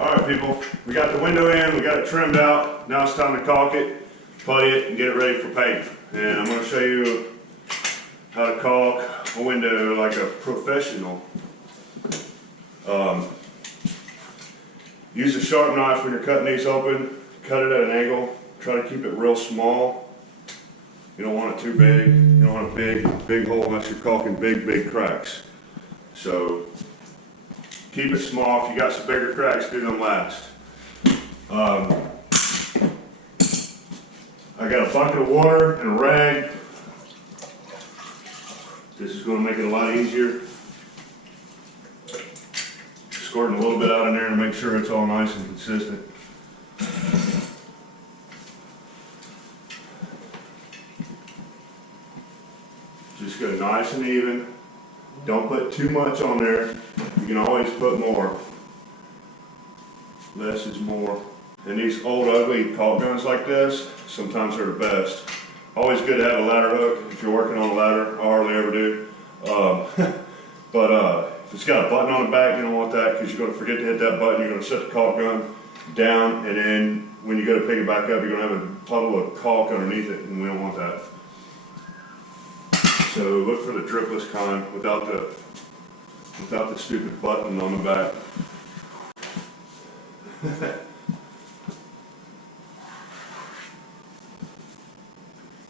All right, people, we got the window in, we got it trimmed out. Now it's time to caulk it, putty it, and get it ready for paint. And I'm going to show you how to caulk a window like a professional. Use a sharp knife when you're cutting these open. Cut it at an angle. Try to keep it real small. You don't want it too big. You don't want a big hole unless you're caulking big cracks. So keep it small. If you got some bigger cracks, do them last. I got a bucket of water and a rag. This is going to make it a lot easier. Squirting a little bit out in there to make sure it's all nice and consistent. Just go nice and even. Don't put too much on there. You can always put more. Less is more. And these old ugly caulk guns like this, sometimes they're the best. Always good to have a ladder hook if you're working on a ladder. I hardly ever do. If it's got a button on the back, you don't want that because you're going to forget to hit that button. You're going to set the caulk gun down, and then when you go to pick it back up, you're going to have a puddle of caulk underneath it, and we don't want that. So look for the dripless kind without the stupid button on the back.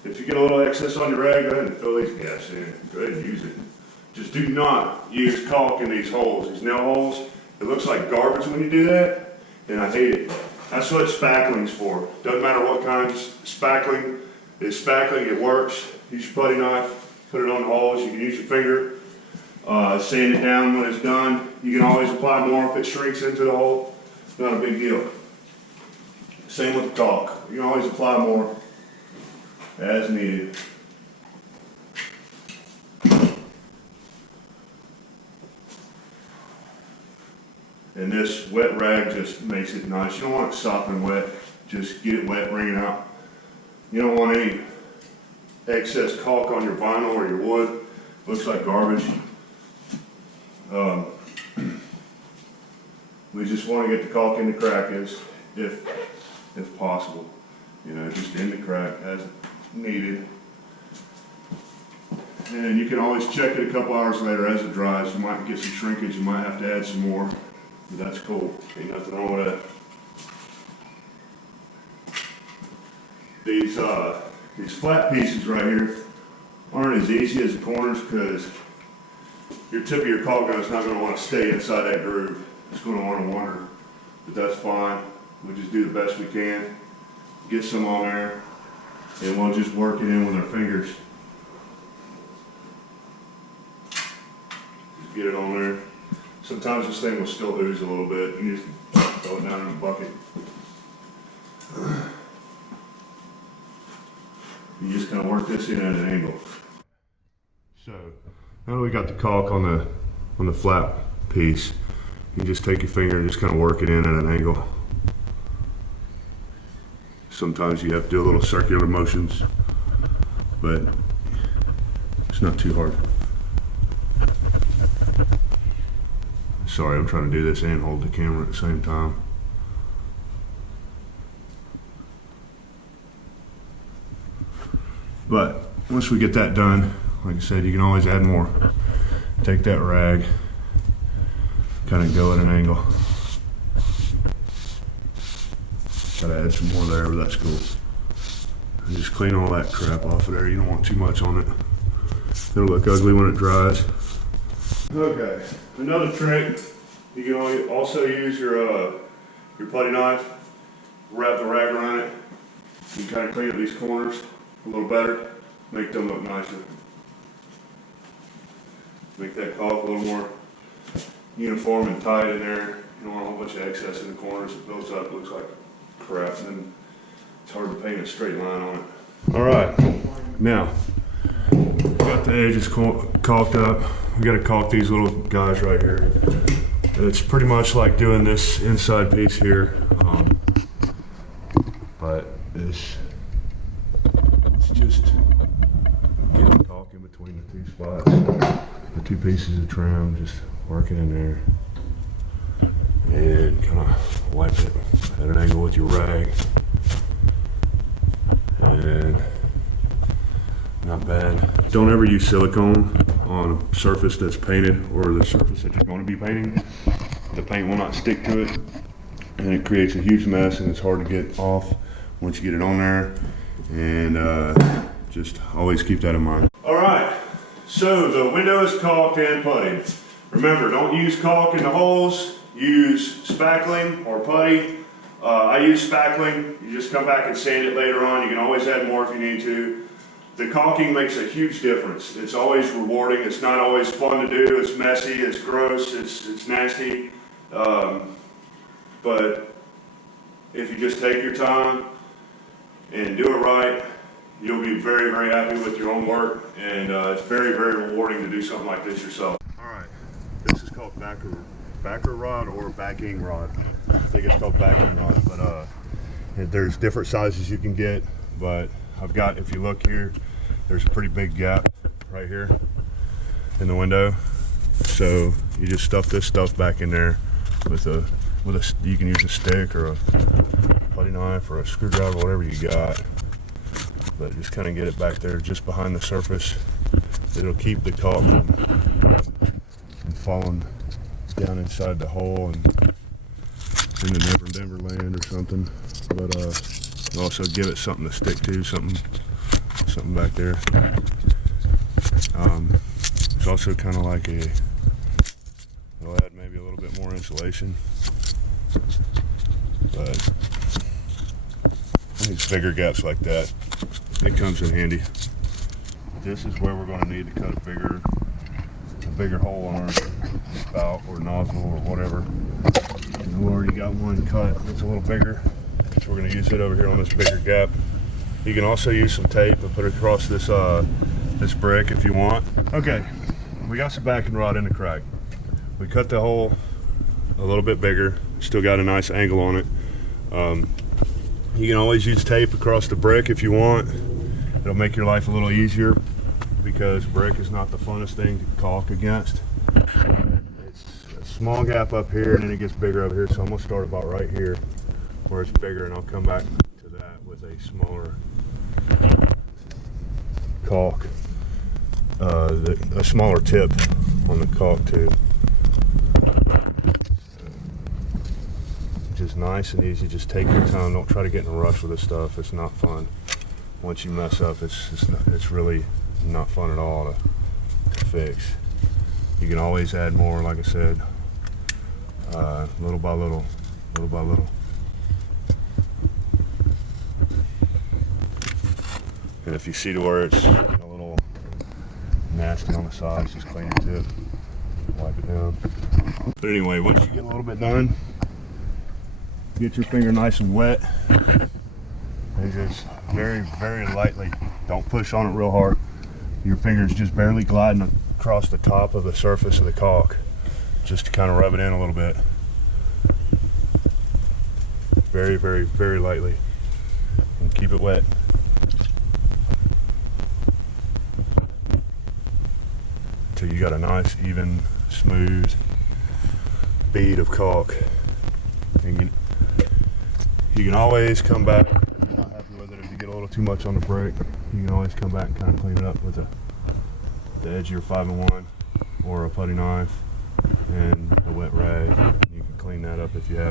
If you get a little excess on your rag, go ahead and fill these gaps in. Go ahead and use it. Just do not use caulk in these holes, these nail holes. It looks like garbage when you do that, and I hate it. That's what spackling's for. Doesn't matter what kind of spackling. It's spackling, it works. Use your putty knife, put it on the holes. You can use your finger, sand it down when it's done. You can always apply more if it shrinks into the hole. Not a big deal. Same with the caulk. You can always apply more as needed. And this wet rag just makes it nice. You don't want it sopping wet. Just get it wet, wring it out. You don't want any excess caulk on your vinyl or your wood. Looks like garbage. We just want to get the caulk in the crack if possible. You know, just in the crack as needed. And you can always check it a couple hours later as it dries. You might get some shrinkage. You might have to add some more. But that's cool. Ain't nothing wrong with that. These flat pieces right here aren't as easy as the corners because your tip of your caulk gun is not going to want to stay inside that groove. It's going to want to wander. But that's fine. We just do the best we can. Get some on there, and we'll just work it in with our fingers. Just get it on there. Sometimes this thing will still ooze a little bit. You just throw it down in a bucket. You just kind of work this in at an angle. So now that we got the caulk on the flat piece, you just take your finger and just kind of work it in at an angle. Sometimes you have to do a little circular motions, but it's not too hard. Sorry, I'm trying to do this and hold the camera at the same time. But once we get that done, like I said, you can always add more. Take that rag, kind of go at an angle. Gotta add some more there, but that's cool. And just clean all that crap off of there. You don't want too much on it. It'll look ugly when it dries. Okay, another trick. You can also use your putty knife. Wrap the rag around it. You can kind of clean up these corners a little better. Make them look nicer. Make that caulk a little more uniform and tight in there. You don't want a whole bunch of excess in the corners. It builds up, looks like crap, and then it's hard to paint a straight line on it. All right, now got the edges caulked up. We got to caulk these little guys right here. It's pretty much like doing this inside piece here, but it's just getting caulk in between the two spots, the two pieces of trim, just working in there and kind of tap it at an angle with your rag. And not bad. Don't ever use silicone on a surface that's painted or the surface that you're going to be painting. The paint will not stick to it, and it creates a huge mess, and it's hard to get off once you get it on there. And just always keep that in mind. All right, so the window is caulked and putty. Remember, don't use caulk in the holes. Use spackling or putty. I use spackling. You just come back and sand it later on. You can always add more if you need to. The caulking makes a huge difference. It's always rewarding. It's not always fun to do. It's messy, it's gross, it's nasty. But if you just take your time and do it right, you'll be very, very happy with your own work. And it's very, very rewarding to do something like this yourself. All right, this is called backer rod or backing rod. I think it's called backing rod, but there's different sizes you can get. But I've got, if you look here, there's a pretty big gap right here in the window. So you just stuff this stuff back in there with a you can use a stick or a putty knife or a screwdriver, whatever you got. But just kind of get it back there just behind the surface. It'll keep the caulk from falling down inside the hole and in the never land or something. But also give it something to stick to, something back there. It's also kind of like it'll add maybe a little bit more insulation, but these bigger gaps like that, it comes in handy. This is where we're going to need to cut a bigger hole on our spout or nozzle or whatever. And we already got one cut that's a little bigger, so we're going to use it over here on this bigger gap. You can also use some tape and put it across this this brick if you want. Okay, we got some backing rod in the crack. We cut the hole a little bit bigger, still got a nice angle on it. You can always use tape across the brick if you want. It'll make your life a little easier because brick is not the funnest thing to caulk against. It's a small gap up here and then it gets bigger over here, so I'm going to start about right here where it's bigger, and I'll come back to that with a smaller caulk, a smaller tip on the caulk tube. Just nice and easy. Just take your time. Don't try to get in a rush with this stuff. It's not fun. Once you mess up, it's really not fun at all to fix. You can always add more, like I said, little by little, little by little. And if you see to where it's a little nasty on the sides, just clean your tip, wipe it down. But anyway, once you get a little bit done, get your finger nice and wet, and just very, very lightly, don't push on it real hard. Your finger's just barely gliding across the top of the surface of the caulk, just to kind of rub it in a little bit. Very, very, very lightly, and keep it wet. Till you got a nice, even, smooth bead of caulk. And you can always come back if you're not happy with it. If you get a little too much on the brick, you can always come back and kind of clean it up with the edge of your 5-in-1 or a putty knife and a wet rag. You can clean that up if you have to.